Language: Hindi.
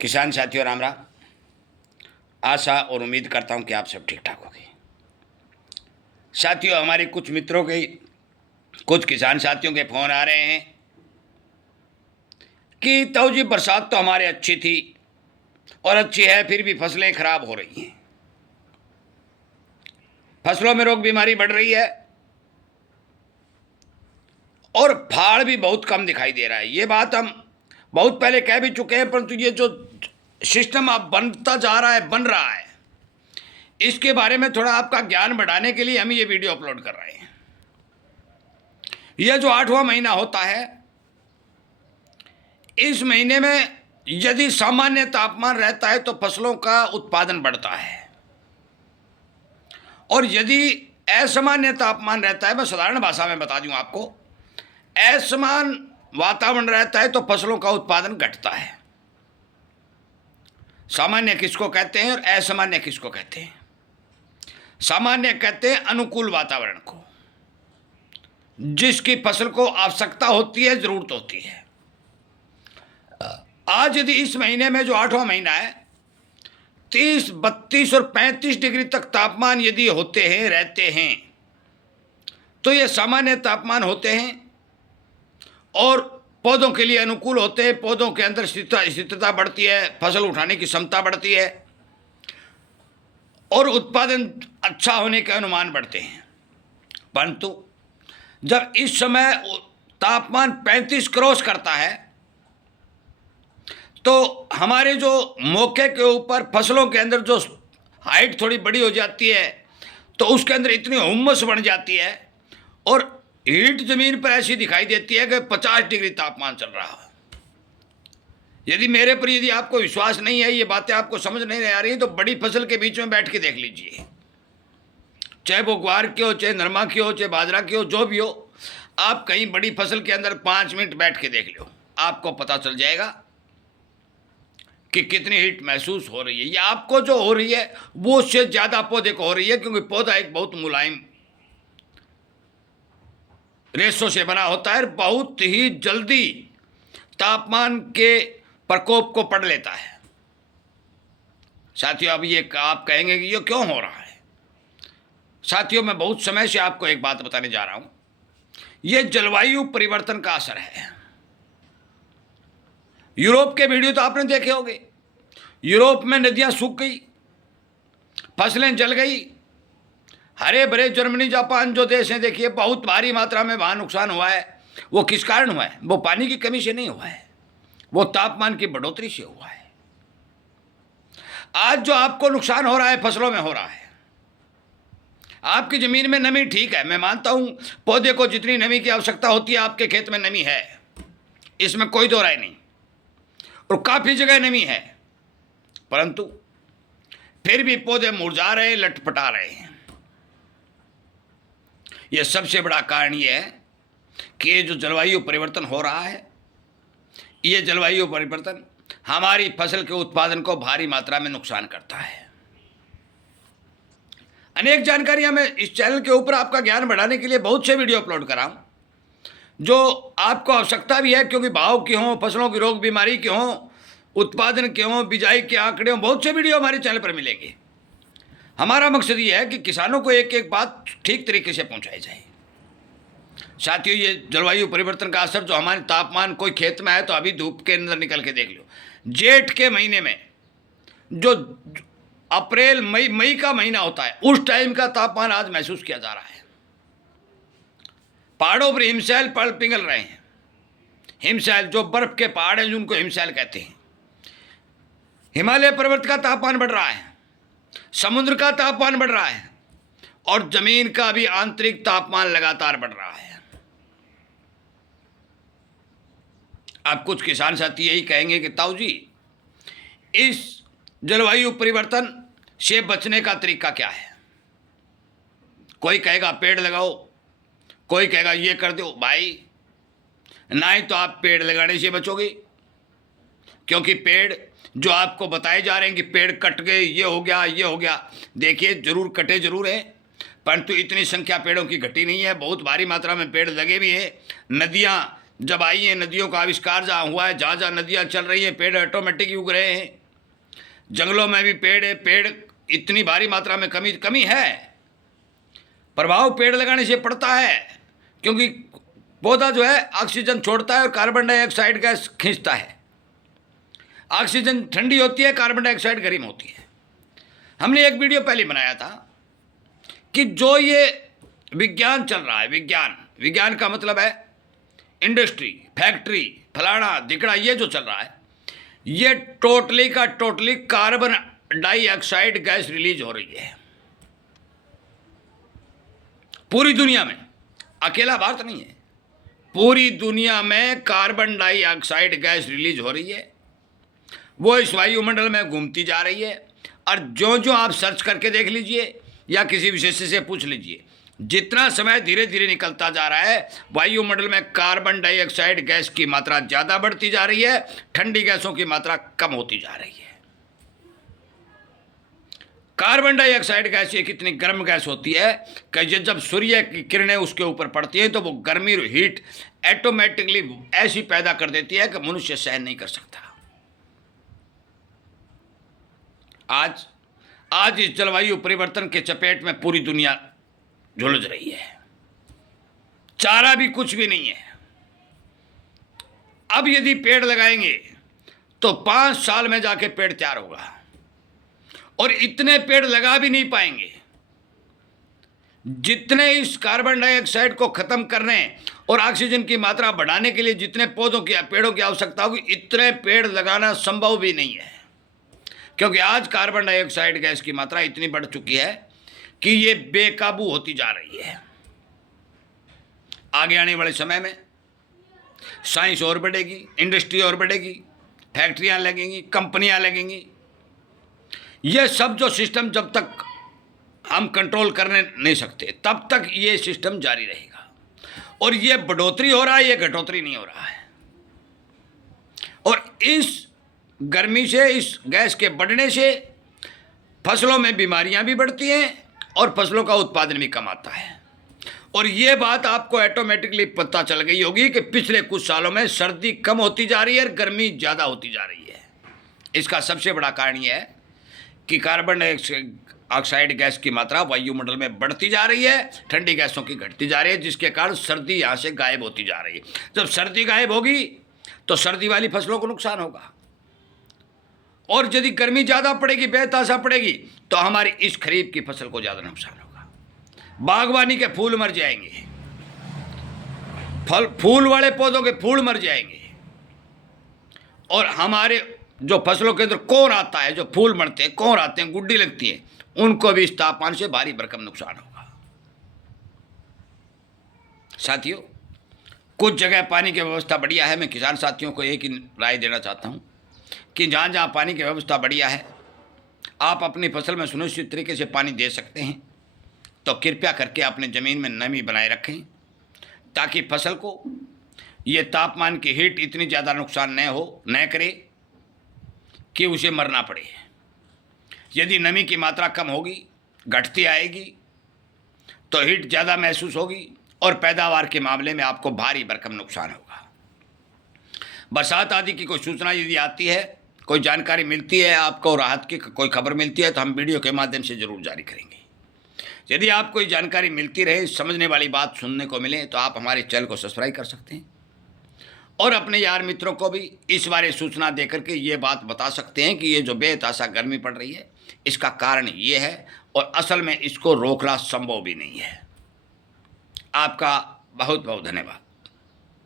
किसान साथियों राम राम। आशा और उम्मीद करता हूं कि आप सब ठीक ठाक होंगे। साथियों, हमारे कुछ मित्रों के, कुछ किसान साथियों के फोन आ रहे हैं कि ताऊ जी बरसात तो हमारे अच्छी थी और अच्छी है, फिर भी फसलें खराब हो रही हैं, फसलों में रोग बीमारी बढ़ रही है और फाड़ भी बहुत कम दिखाई दे रहा है। ये बात हम बहुत पहले कह भी चुके हैं, परंतु ये जो सिस्टम अब बनता जा रहा है, बन रहा है, इसके बारे में थोड़ा आपका ज्ञान बढ़ाने के लिए हम ये वीडियो अपलोड कर रहे हैं। यह जो 8वां महीना होता है, इस महीने में यदि सामान्य तापमान रहता है तो फसलों का उत्पादन बढ़ता है, और यदि असामान्य तापमान रहता है, मैं साधारण भाषा में बता दूं आपको, असमान वातावरण रहता है तो फसलों का उत्पादन घटता है। सामान्य किसको कहते हैं और असामान्य किसको कहते हैं? सामान्य कहते हैं अनुकूल वातावरण को, जिसकी फसल को आवश्यकता होती है, जरूरत होती है। आज यदि इस महीने में जो 8वां महीना है, 30, 32 और 35 डिग्री तक तापमान यदि होते हैं, रहते हैं, तो ये सामान्य तापमान होते हैं और पौधों के लिए अनुकूल होते हैं। पौधों के अंदर स्थिरता बढ़ती है, फसल उठाने की क्षमता बढ़ती है और उत्पादन अच्छा होने के अनुमान बढ़ते हैं। परंतु जब इस समय तापमान 35 क्रॉस करता है तो हमारे जो मौके के ऊपर फसलों के अंदर जो हाइट थोड़ी बड़ी हो जाती है, तो उसके अंदर इतनी हुम्मस बढ़ जाती है और हीट जमीन पर ऐसी दिखाई देती है कि 50 डिग्री तापमान चल रहा है। यदि मेरे पर यदि आपको विश्वास नहीं है, ये बातें आपको समझ नहीं आ रही, तो बड़ी फसल के बीच में बैठ के देख लीजिए, चाहे वो ग्वार की हो, चाहे नरमा की हो, चाहे बाजरा की हो, जो भी हो, आप कहीं बड़ी फसल के अंदर 5 मिनट बैठ के देख लो, आपको पता चल जाएगा कि कितनी हीट महसूस हो रही है। या आपको जो हो रही है वो उससे ज़्यादा पौधे को हो रही है, क्योंकि पौधा एक बहुत मुलायम रेशों से बना होता है, बहुत ही जल्दी तापमान के प्रकोप को पढ़ लेता है। साथियों, अब ये आप कहेंगे कि ये क्यों हो रहा है? साथियों, मैं बहुत समय से आपको एक बात बताने जा रहा हूं, ये जलवायु परिवर्तन का असर है। यूरोप के वीडियो तो आपने देखे होंगे, यूरोप में नदियां सूख गई, फसलें जल गई, हरे भरे जर्मनी जापान जो देश हैं, देखिए बहुत भारी मात्रा में वहाँ नुकसान हुआ है। वो किस कारण हुआ है? वो पानी की कमी से नहीं हुआ है, वो तापमान की बढ़ोतरी से हुआ है। आज जो आपको नुकसान हो रहा है फसलों में हो रहा है, आपकी ज़मीन में नमी ठीक है, मैं मानता हूँ पौधे को जितनी नमी की आवश्यकता होती है आपके खेत में नमी है, इसमें कोई दो राय नहीं, और काफ़ी जगह नमी है, परंतु फिर भी पौधे मुरझा रहे हैं, लटपटा रहे हैं। यह सबसे बड़ा कारण यह है कि ये जो जलवायु परिवर्तन हो रहा है, ये जलवायु परिवर्तन हमारी फसल के उत्पादन को भारी मात्रा में नुकसान करता है। अनेक जानकारियां मैं इस चैनल के ऊपर आपका ज्ञान बढ़ाने के लिए बहुत से वीडियो अपलोड कराऊं, जो आपको आवश्यकता भी है, क्योंकि भाव की हों, फसलों की रोग बीमारी की हों, उत्पादन के हों, बिजाई के आंकड़े हों, बहुत से वीडियो हमारे चैनल पर मिलेंगे। हमारा मकसद ये है कि किसानों को एक एक बात ठीक तरीके से पहुंचाई जाए। साथियों, ये जलवायु परिवर्तन का असर जो हमारे तापमान, कोई खेत में है तो अभी धूप के अंदर निकल के देख लो, जेठ के महीने में जो अप्रैल मई का महीना होता है, उस टाइम का तापमान आज महसूस किया जा रहा है। पहाड़ों पर हिमशैल पड़ पिघल रहे हैं। हिमशैल जो बर्फ के पहाड़ हैं, जिनको हिमशैल कहते हैं। हिमालय पर्वत का तापमान बढ़ रहा है, समुद्र का तापमान बढ़ रहा है, और जमीन का भी आंतरिक तापमान लगातार बढ़ रहा है। अब कुछ किसान साथी यही कहेंगे कि ताऊ जी, इस जलवायु परिवर्तन से बचने का तरीका क्या है? कोई कहेगा पेड़ लगाओ, कोई कहेगा ये कर दो। भाई, ना ही तो आप पेड़ लगाने से बचोगे, क्योंकि पेड़ जो आपको बताए जा रहे हैं कि पेड़ कट गए, ये हो गया, ये हो गया, देखिए जरूर कटे जरूर है, परंतु इतनी संख्या पेड़ों की घटी नहीं है। बहुत भारी मात्रा में पेड़ लगे भी हैं, नदियाँ जब आई हैं, नदियों का आविष्कार जहाँ हुआ है, जहाँ जहाँ नदियाँ चल रही हैं, पेड़ ऑटोमेटिक उग रहे हैं। जंगलों में भी पेड़ है, पेड़ इतनी भारी मात्रा में कमी है। प्रभाव पेड़ लगाने से पड़ता है, क्योंकि पौधा जो है ऑक्सीजन छोड़ता है और कार्बन डाइऑक्साइड गैस खींचता है। ऑक्सीजन ठंडी होती है, कार्बन डाइऑक्साइड गर्म होती है। हमने एक वीडियो पहले बनाया था कि जो ये विज्ञान चल रहा है, विज्ञान का मतलब है इंडस्ट्री, फैक्ट्री, फलाना धिकड़ा, ये जो चल रहा है, ये टोटली का totally carbon dioxide gas release हो रही है पूरी दुनिया में। अकेला भारत नहीं है, पूरी दुनिया में कार्बन डाइऑक्साइड गैस रिलीज हो रही है। वो इस वायुमंडल में घूमती जा रही है। और जो जो आप सर्च करके देख लीजिए या किसी विशेषज्ञ से पूछ लीजिए, जितना समय धीरे धीरे निकलता जा रहा है, वायुमंडल में कार्बन डाइऑक्साइड गैस की मात्रा ज़्यादा बढ़ती जा रही है, ठंडी गैसों की मात्रा कम होती जा रही है। कार्बन डाइऑक्साइड गैस ये कितनी गर्म गैस होती है कि जब सूर्य की किरणें उसके ऊपर पड़ती हैं तो वो गर्मी और हीट ऑटोमेटिकली ऐसी पैदा कर देती है कि मनुष्य सहन नहीं कर सकता। आज इस जलवायु परिवर्तन के चपेट में पूरी दुनिया झुलझ रही है। चारा भी कुछ भी नहीं है। अब यदि पेड़ लगाएंगे तो 5 साल में जाके पेड़ तैयार होगा, और इतने पेड़ लगा भी नहीं पाएंगे जितने इस कार्बन डाइऑक्साइड को खत्म करने और ऑक्सीजन की मात्रा बढ़ाने के लिए जितने पेड़ों की आवश्यकता होगी, इतने पेड़ लगाना संभव भी नहीं है। क्योंकि आज कार्बन डाइऑक्साइड गैस की मात्रा इतनी बढ़ चुकी है कि ये बेकाबू होती जा रही है। आगे आने वाले समय में साइंस और बढ़ेगी, इंडस्ट्री और बढ़ेगी, फैक्ट्रियां लगेंगी, कंपनियां लगेंगी। ये सब जो सिस्टम जब तक हम कंट्रोल करने नहीं सकते तब तक ये सिस्टम जारी रहेगा। और ये बढ़ोतरी हो रहा है, ये घटोतरी नहीं हो रहा है। और इस गर्मी से, इस गैस के बढ़ने से फसलों में बीमारियां भी बढ़ती हैं और फसलों का उत्पादन भी कम आता है। और ये बात आपको ऑटोमेटिकली पता चल गई होगी कि पिछले कुछ सालों में सर्दी कम होती जा रही है और गर्मी ज़्यादा होती जा रही है। इसका सबसे बड़ा कारण ये है कि कार्बन डाइऑक्साइड गैस की मात्रा वायुमंडल में बढ़ती जा रही है, ठंडी गैसों की घटती जा रही है, जिसके कारण सर्दी यहाँ से गायब होती जा रही है। जब सर्दी गायब होगी तो सर्दी वाली फसलों को नुकसान होगा, और यदि गर्मी ज़्यादा पड़ेगी, बेतहाशा पड़ेगी, तो हमारी इस खरीफ की फसल को ज़्यादा नुकसान होगा। बागवानी के फूल मर जाएंगे, फूल वाले पौधों के फूल मर जाएंगे, और हमारे जो फसलों के अंदर कोर आता है, जो फूल बनते हैं, कोर आते हैं, गुड्डी लगती है, उनको भी इस तापमान से भारी भरकम नुकसान होगा। साथियों, कुछ जगह पानी की व्यवस्था बढ़िया है। मैं किसान साथियों को एक ही राय देना चाहता हूँ कि जहाँ जहाँ पानी की व्यवस्था बढ़िया है, आप अपनी फसल में सुनिश्चित तरीके से पानी दे सकते हैं, तो कृपया करके अपने ज़मीन में नमी बनाए रखें, ताकि फसल को ये तापमान की हीट इतनी ज़्यादा नुकसान न करे कि उसे मरना पड़े। यदि नमी की मात्रा कम होगी, घटती आएगी, तो हीट ज़्यादा महसूस होगी और पैदावार के मामले में आपको भारी भरकम नुकसान होगा। बरसात आदि की कोई सूचना यदि आती है, कोई जानकारी मिलती है, आपको राहत की कोई खबर मिलती है, तो हम वीडियो के माध्यम से ज़रूर जारी करेंगे। यदि आप कोई जानकारी मिलती रहे, समझने वाली बात सुनने को मिले, तो आप हमारे चैनल को सब्सक्राइब कर सकते हैं और अपने यार मित्रों को भी इस बारे सूचना देकर के ये बात बता सकते हैं कि ये जो बेतहाशा गर्मी पड़ रही है, इसका कारण ये है, और असल में इसको रोकना संभव भी नहीं है। आपका बहुत बहुत धन्यवाद।